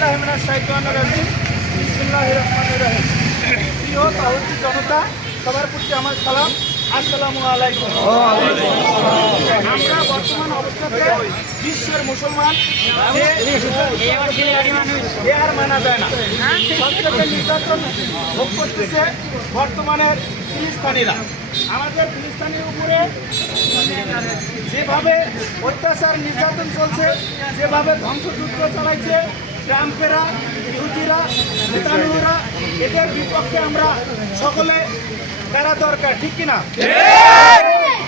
বিল্লাহি মিনাশ শাইতানির রাজিম। বিসমিল্লাহির রহমানির রহিম। প্রিয় তাওহীদি জনতা, সবার প্রতি আমার সালাম। আসসালামু আলাইকুম। আমরা বর্তমান অবস্থাতে বিশ্বের মুসলমান এ আর মানা যায় না। সবচেয়ে নির্যাতন ভোগ করতেছে বর্তমানের ফিলিস্তিনিরা। আমাদের ফিলিস্তিনের উপরে যেভাবে অত্যাচার নির্যাতন চলছে, যেভাবে ধ্বংসযুদ্ধ চালাইছে ট্রাম্পেরা, ইহুদিরা, নেতানিয়াহুরা, এদের বিপক্ষে আমরা সকলে করা দরকার, ঠিক কিনা?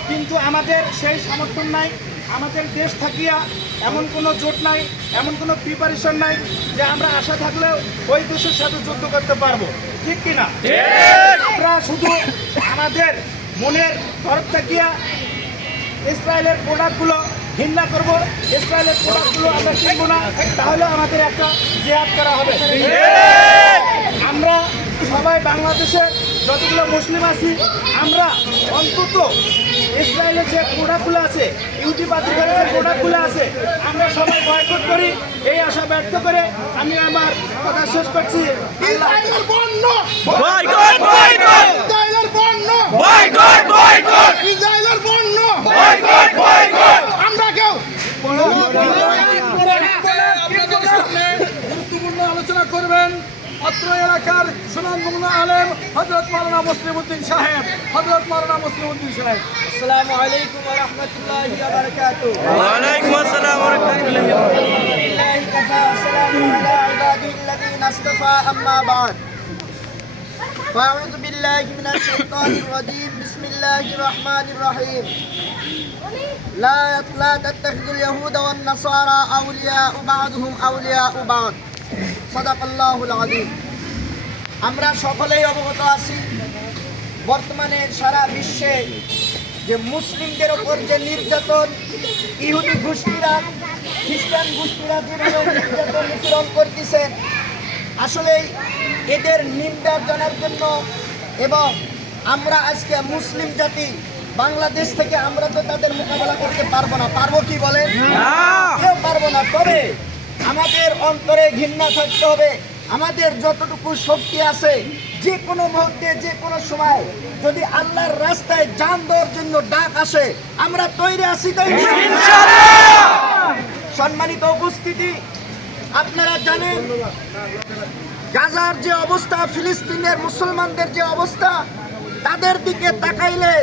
কিন্তু আমাদের সেই সমর্থন নাই। আমাদের দেশ থাকিয়া এমন কোনো জোট নাই, এমন কোনো প্রিপারেশন নাই যে আমরা আশা থাকলেও ওই দেশের সাথে যুদ্ধ করতে পারবো, ঠিক কিনা? আমরা শুধু আমাদের মনের তরফ থাকিয়া ইসরায়েলের প্রোডাক্টগুলো ঘৃণা করব, ইসরায়েলের প্রোডাক্টগুলো আমরা কিনবো না, তাহলে আমাদের একটা জিহাদ করা হবে। আমরা সবাই বাংলাদেশের যতগুলো মুসলিম আছি, আমরা অন্তত ইসরায়েলের যে প্রোডাক্টগুলো আছে, ইউটিউবাদের যে প্রোডাক্টগুলো আছে, আমরা সবাই বয়কট করি। এই আশা ব্যক্ত করে আমি আমার কথা শেষ করছি। ইসরায়েলের পণ্য বয়কট বয়কট ইসরায়েলের পণ্য বয়কট বয়কট ইসরায়েলের পণ্য বয়কট বয়কট আমরা কেউ আপনাদের সামনে গুরুত্বপূর্ণ আলোচনা করবেন অত্র এলাকার সুনামধন্য আলেম হযরত মাওলানা মুসলিম উদ্দিন সাহেব। হযরত মাওলানা মুসলিম উদ্দিন সাহেব, আসসালামু আলাইকুম ওয়া রাহমাতুল্লাহি ওয়া বারাকাতুহু। ওয়ালাইকুম আসসালাম ওয়া রাহমাতুল্লাহি ওয়া বারাকাতুহু। বিল্লাহি কাফা, সালামু আলা ইবাদিল্লাযিনা ইসতাফা, আম্মা বা'দ। ফাআউযু বিল্লাহি মিনাশ শাইতানির রাজীম। বিসমিল্লাহির রাহমানির রহিম। লা তাত্তাখিযুল ইয়াহুদা ওয়ান নাসারা আউলিয়া বা'দুহুম আউলিয়া বা'দ। সাদাকাল্লাহুল আযীম। আমরা সকলেই অবগত আছি, বর্তমানে সারা বিশ্বে যে মুসলিমদের ওপর যে নির্যাতন, ইহুদি গোষ্ঠীরা, খ্রিস্টান গোষ্ঠীরা যেভাবে নির্যাতন নিপীড়ন করতেছেন, আসলে এদের নিন্দা জানার জন্য এবং আমরা আজকে মুসলিম জাতি বাংলাদেশ থেকে আমরা তো তাদের মোকাবেলা করতে পারবো না। পারবো কি বলেন? কেউ পারবো না। তবে আমাদের অন্তরে ঘৃণা থাকতে হবে। আমাদের যতটুকু শক্তি আছে, যে কোনো মুহূর্তে, যে কোনো সময় যদি আল্লাহর রাস্তায় জান দেওয়ার জন্য ডাক আসে, আমরা তৈরি আছি তো ইনশাআল্লাহ। সম্মানিত উপস্থিতি, আপনারা জানেন গাজার যে অবস্থা, ফিলিস্তিনের মুসলমানদের যে অবস্থা, তাদের দিকে তাকাইলে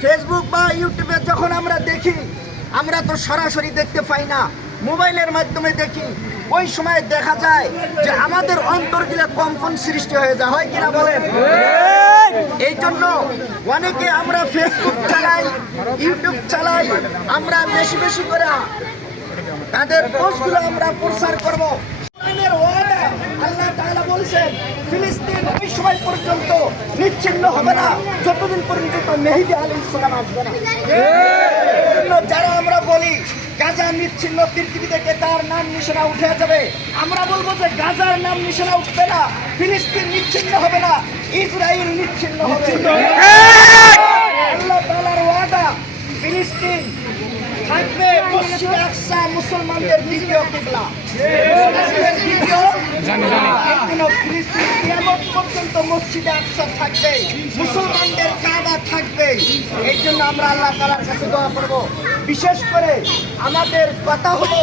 ফেসবুক বা ইউটিউবে যখন আমরা দেখি, আমরা তো সরাসরি দেখতে পাই না, মোবাইলের মাধ্যমে দেখি, ওই সময় দেখা যায় যে আমাদের অন্তরগুলো কম্পন সৃষ্টি হয়ে যায়, হয় কিনা বলেন? এই জন্য অনেকে আমরা ফেসবুক চালাই, ইউটিউব চালাই, আমরা বেশি বেশি করে তাদের পোস্টগুলো আমরা প্রচার করব। আল্লাহ তাআলা বলছেন ফিলিস্তিন ওই সময় পর্যন্ত নিচ্ছিন্ন হবে না যতদিন পর্যন্ত মেহেদী আলাইহিস সালাম আসবে না। এই জন্য যারা আমরা বলি গাজা নিচ্ছিন্ন পৃথিবী থেকে তার নাম নিশানা উঠে যাবে, আমরা বলবো যে গাজার নাম নিশানা উঠবে না, ফিলিস্তিন নিচ্ছিন্ন হবে না, ইসরায়েল নিচ্ছিন্ন হবে। আল্লাহ তাআলার ওয়াদা, ফিলিস্তিন থাকবে মসজিদে আকসা মুসলমানদের দ্বিতীয় কিবলা। ফিলিস্তিন কিয়ামত পর্যন্ত মসজিদে আকসা থাকবে, মুসলমানদের কাবা থাকবে। এই জন্য আমরা আল্লাহ তাআলার কাছে দোয়া করব। বিশেষ করে আমাদের কথা হলো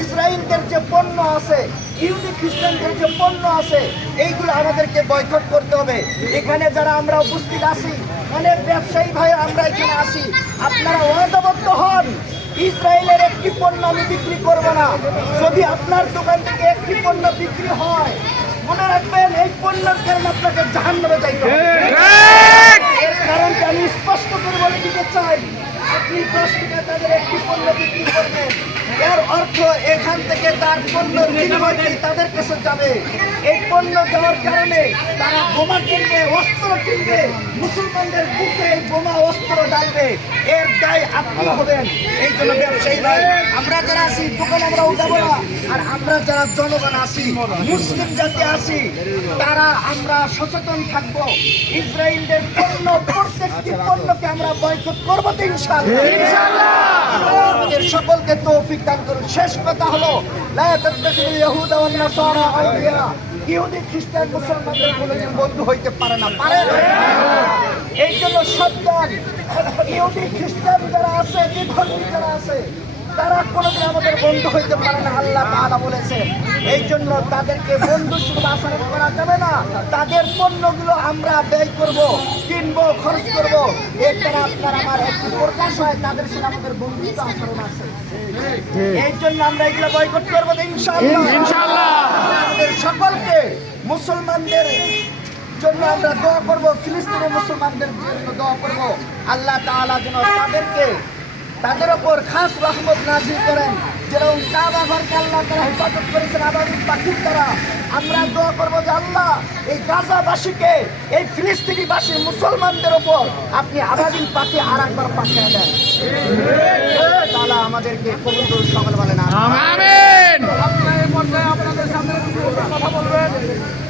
ইসরায়েলদের যে পণ্য আছে, ইহুদি খ্রিস্টানদের যে পণ্য আছে, এইগুলো আমাদেরকে বয়কট করতে হবে। এখানে যারা আমরা উপস্থিত আছি, অনেক ব্যবসায়ী ভাই আমরা এখানে আসি, আপনারা ওয়াদাবদ্ধ হন ইসরায়েলের একটি পণ্য আমি বিক্রি করব না। যদি আপনার দোকান থেকে একটি পণ্য বিক্রি হয়, মনে রাখবেন এই পণ্যের কারণে আপনাকে জাহান্নামে যাইতে হবে। এর কারণটা আমি স্পষ্ট করে বলে দিতে চাই, আপনি 10 টাকা তাদের একটি পণ্য বিক্রি করবেন, এর অর্থ এখান থেকে তার পণ্যের বিনিময়ে তাদের কাছে যাবে। এই পণ্য দেওয়ার কারণে তারা বোমা কিনবে, অস্ত্র কিনবে, মুসলমানদের বুকে এই বোমা অস্ত্র ডালবে, এর দায় আপনি হবেন। এই জন্য ব্যবসায়ী ভাই, আমরা যারা আছি দোকান আমরা উঠাবো না, আর আমরা যারা জনগণ আছি, মুসলিম জাতি আছি, তারা আমরা সচেতন থাকবো। ইসরায়েলের পণ্য, প্রত্যেকটি পণ্যকে আমরা বয়কট করবো তো ইনশাআল্লাহ। আল্লাহ আমাদের সকলকে তৌফিক দান করুন। শেষ কথা হলো লা তাত্তাখিযুল ইয়াহুদা ওয়ান নাসারা আউলিয়া। ইহুদি খ্রিস্টান মুসলমানদের কোনোদিন বন্ধু হইতে পারে না, পারে না। এই জন্য সাবধান, ইহুদি খ্রিস্টান যারা আছে, বিধর্মী যারা আছে, তারা কোনোদিন আমাদের বন্ধু হইতে পারে না, আল্লাহ তাআলা বলেছেন। এই জন্য তাদেরকে বন্ধু শুধু আচরণ করা যাবে না, তাদের পণ্যগুলো আমরা ব্যয় করব, কিনবো, খরচ করব। এর দ্বারা আপনার আমার একটি প্রকাশ হয় তাদের সাথে আমাদের বন্ধুত্ব আচরণ আছে। এই জন্য আমরা এগুলো বয়কট করবো ইনশাআল্লাহ। আমাদের সকলকে মুসলমানদের জন্য আমরা দোয়া করব, ফিলিস্তিনের মুসলমানদের জন্য দোয়া করব। আল্লাহ তাআলা যেন তাদের ওপর খাস রহমত নাযিল করেন। যেরকম কাবা ঘরকে আল্লাহ তাআলা হেফাজত করেছেন আবাবিল পাখির দ্বারা, আমরা দোয়া করবো যে আল্লাহ এই গাজাবাসীকে, এই ফিলিস্তিনিবাসী মুসলমানদের ওপর আপনি আবাবিল পাখি আর একবার পাঠিয়ে দেন। তাআলা আমাদেরকে কবুল করুন, সকল বলেন আমিন। আপনারা এই পর্যায়ে আপনাদের সামনে কথা বলবেন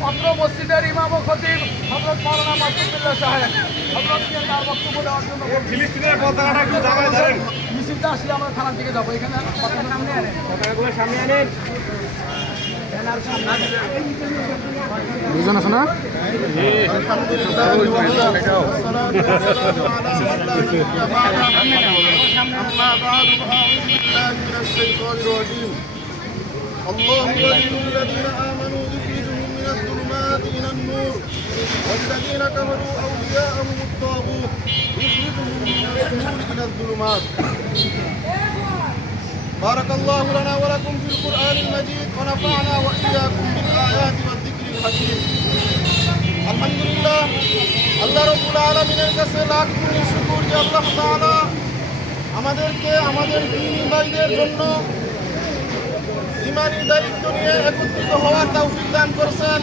অত্র মসজিদের ইমাম ও খতিব হযরত মাওলানা মাসুদুল্লাহ সাহেব। হযরতকে তার বক্তব্য দেওয়ার জন্য ফিলিস্তিনের পতাকাটা একটু জায়গায় ধরেন। মিছিলটা আসলে আমরা থানার দিকে যাবো, এখানে পতাকা সামনে আনেন। দুজন আছে না? الله ولي الذين آمنوا يخرجهم من الظلمات إلى النور والذين كفروا أولياءهم الطاغوت يخرجهم من النور إلى الظلمات. بارك الله لنا ولكم في القرآن المجيد ونفعنا وإياكم بالآيات والذكر الحكيم. الحمد لله আল্লাহ রাব্বুল আলামিনের কাছে লাখ কোটি শুকর যে আল্লাহ তাআলা আমাদেরকে আমাদের দ্বীনি ভাইদের জন্য ইমানি দায়িত্ব নিয়ে একত্রিত হওয়ার তৌফিক দান করেছেন।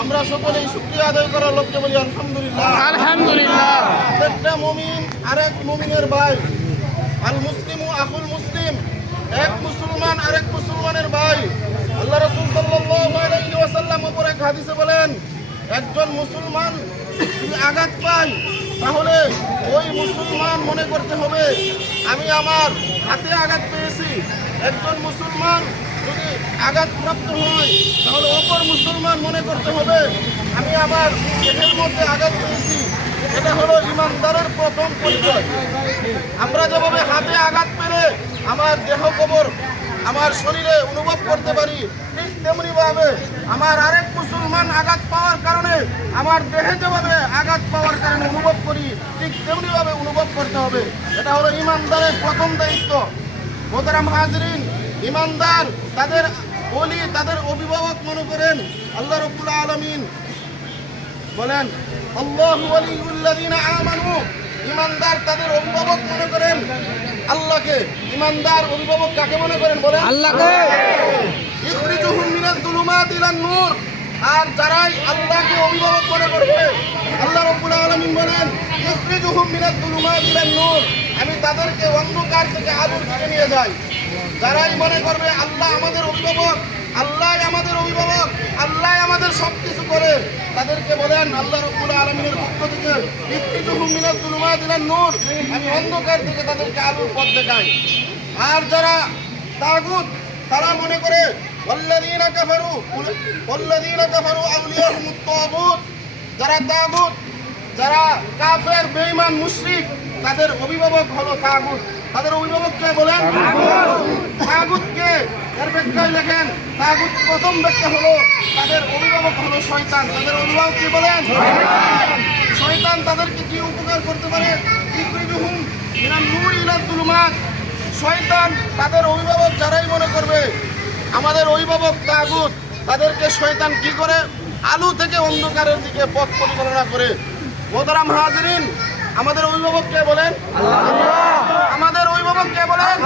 আমরা সকলেই শুকরিয়া আদায় করার লক্ষ্যে বলি আলহামদুলিল্লাহ। আলহামদুলিল্লাহ। প্রত্যেকটা মুমিন আরেক মুমিনের ভাই, আল মুসলিমু আখুল মুসলিম, এক মুসলমান আরেক মুসলমানের ভাই। আল্লাহ রাসূল সাল্লাল্লাহু আলাইহি ওয়াসাল্লাম উপর এক হাদিসে বলেন, একজন মুসলমান যদি আঘাত পায় তাহলে ওই মুসলমান মনে করতে হবে আমি আমার হাতে আঘাত পেয়েছি। একজন মুসলমান যদি আঘাতপ্রাপ্ত হয় তাহলে অপর মুসলমান মনে করতে হবে আমি আমার দেহের মধ্যে আঘাত পেয়েছি। এটা হলো ইমানদারের প্রথম পরিচয়। আমরা যেভাবে হাতে আঘাত পেলে আমার দেহ কবর আমার শরীরে অনুভব করতে পারি, ঠিক তেমনিভাবে আমার আরেক মুসলমান আঘাত পাওয়ার কারণে আমার দেহে যেভাবে আঘাত পাওয়ার কারণে অনুভব করি, ঠিক তেমনিভাবে অনুভব করতে হবে। এটা হলো ইমানদারের প্রথম দায়িত্ব। মোহতারাম হাজরিন, ইমানদার তাদের ওলি, তাদের অভিভাবক মনে করেন আল্লাহ রাব্বুল আলামিন বলেন আল্লাহু ওয়ালিউল্লাযিনা আমানু। ইমানদার তাদের অভিভাবক মনে করেন আল্লাহকে। ইমানদার অভিভাবক কাকে মনে করেন বলেন? আল্লাহকে। ইখরিজুহুম মিনাজ যুলুমাতি ইলান নূর। আর যারাই আল্লাহকে অভিভাবক মনে করবে আল্লাহ রাব্বুল আলামিন বলেন ইখরিজুহুম মিনাজ যুলুমাতি ইলান নূর, আমি তাদেরকে অন্ধকার থেকে আলোর দিকে নিয়ে যাই। যারাই মনে করবে আল্লাহ আমাদের অভিভাবক, আল্লাহ আমাদের অভিভাবক, আল্লাহ আমাদের সবকিছু করে, তাদেরকে বলেন আল্লাহ রাব্বুল আলামিনের পক্ষ থেকে ইখরিজুহুম মিনাজ যুলুমাতি ইলান নূর, আমি অন্ধকার থেকে তাদেরকে আলোর পথ দেখাই। আর যারা তাগুত, তারা মনে করে ওয়াল্লাযীনা কাফারু আউলিয়াহুমুত তাগুত, যারা তাগুত, যারা কাফের বেঈমান মুশরিক, তাদের অভিভাবক হলো তাগুত। তাদের অভিভাবক কে বলেন? তাগুত কে? এর ব্যাখ্যায় লেখেন তাগুত প্রথম ব্যাখ্যা হলো তাদের অভিভাবক হলো শয়তান। তাদের অভিভাবক কি বলেন? শয়তান তাদেরকে কি উপকার করতে পারে? ইখরিজুহুম মিনান নূর ইলাজ যুলুমাত। শয়তান তাদের অভিভাবক যারাই মনে করবে আমাদের অভিভাবক তাগুত, তাদেরকে শয়তান কি করে? আলো থেকে অন্ধকারের দিকে পথ পরিচালনা করে। মোহতারাম হাজরিন, আমাদের অভিভাবক কে বলেন? আমাদের অভিভাবক কে বলেন?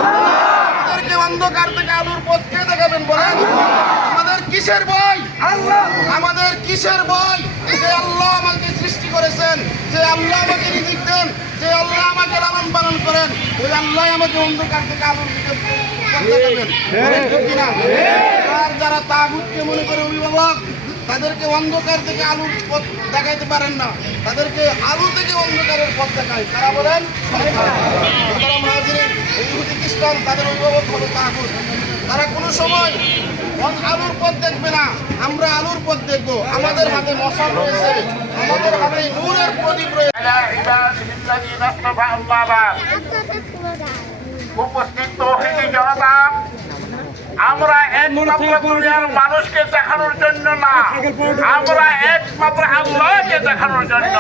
আমাদেরকে অন্ধকার থেকে আলোর পথ কে দেখাবেন বলেন? আমাদের কিসের ভয়? আমাদের কিসের ভয়? যে আল্লাহ আমাকে সৃষ্টি করেছেন, যে আল্লাহ আমাকে রিজিক দেন, যে আল্লাহ আমাকে লালন পালন করেন, ওই আল্লাহ আমাকে অন্ধকার থেকে আলোর দিকে পথ দেখাবেন। বলেন ঠিক কিনা? আর যারা তাগুতকে মনে করে অভিভাবক, তাদেরকে অন্ধকার থেকে আলোর পথ দেখাইতে পারেন না, তাদেরকে আলো থেকে অন্ধকারের পথ দেখায়। তারা বলেন তারা মুহাজিরিন, ইহুদি খ্রিস্টান, তাদের অভিভাবক হলো তাগুত। তারা কোনো সময় আলোর পথ দেখবে না, আমরা আলোর পথ দেখবো। আমাদের হাতে মশাল রয়েছে, আমাদের হাতে নূরের প্রদীপ রয়েছে। উপস্থিত তৌহিদি জনতা, আমরা একমাত্র দুনিয়ার মানুষকে দেখানোর জন্য না, আমরা একমাত্র আল্লাহকে দেখানোর জন্য।